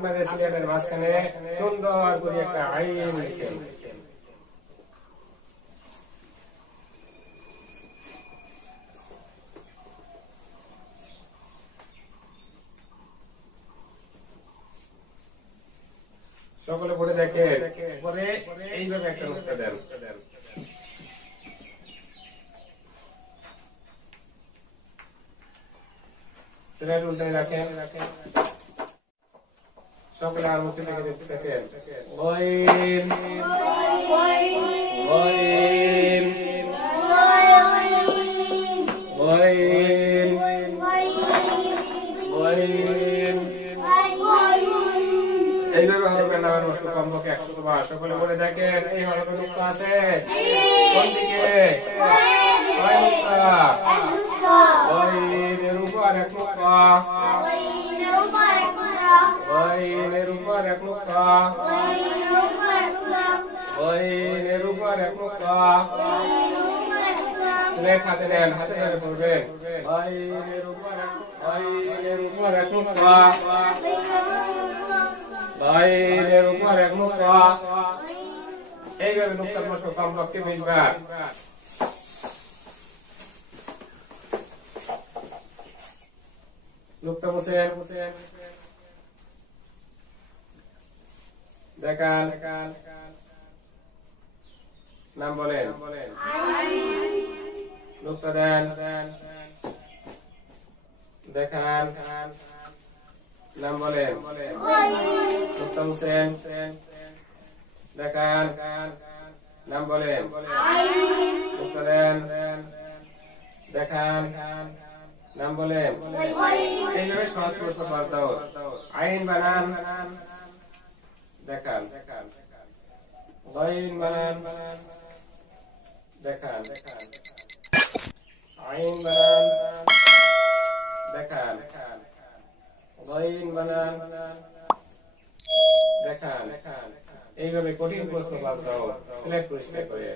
আপনাদের সিলেটের মাঝখানে সুন্দর করে একটা আইন লিখেন। সকলে পড়ে দেখে পরে এইভাবে একটা নুক্তা দেন। সিলেট উল্টাই রাখেন। সকলে আর মুখে থেকে দেখতে থাকেন। ওয়াইন ওয়াইন ওয়াইন ওয়াইন এইভাবে হরফে নামের মস্ত কমপক্ষে 100 বার সকলে বলে দেখেন। এই হরফে নুক্তা আছে কোন দিকে? ওয়াইনের উপর এক নুক্তা, ওয়াইনের উপর এক নুক্তা, ওয়াইনের উপর এক নুক্তা। সিলেট হাতে নেন, হাতে ধরে পড়বেন। ওয়াইনের উপর এক নুক্তা, ওয়াইনের উপর এক নুক্তা। এইভাবে নুক্তার মস্ত কমপক্ষে 20 বার। নুক্তা মুছেন, দেখান, নাম বলেন, নুক্তা দেন, দেখান, নাম বলেন, নুক্তা মুছেন, দেখান, নাম বলেন, নুক্তা দেন, দেখান, নাম বলেন। এইভাবে সহজ প্রশ্ন পাল্টাও। আইন বানান, দেখান, গাইন বানান, দেখান, আইন বানান, দেখান, গাইন বানান, দেখান। এইভাবে কঠিন প্রশ্ন পাল্টাও। সিলেক্ট পরিষ্কার করে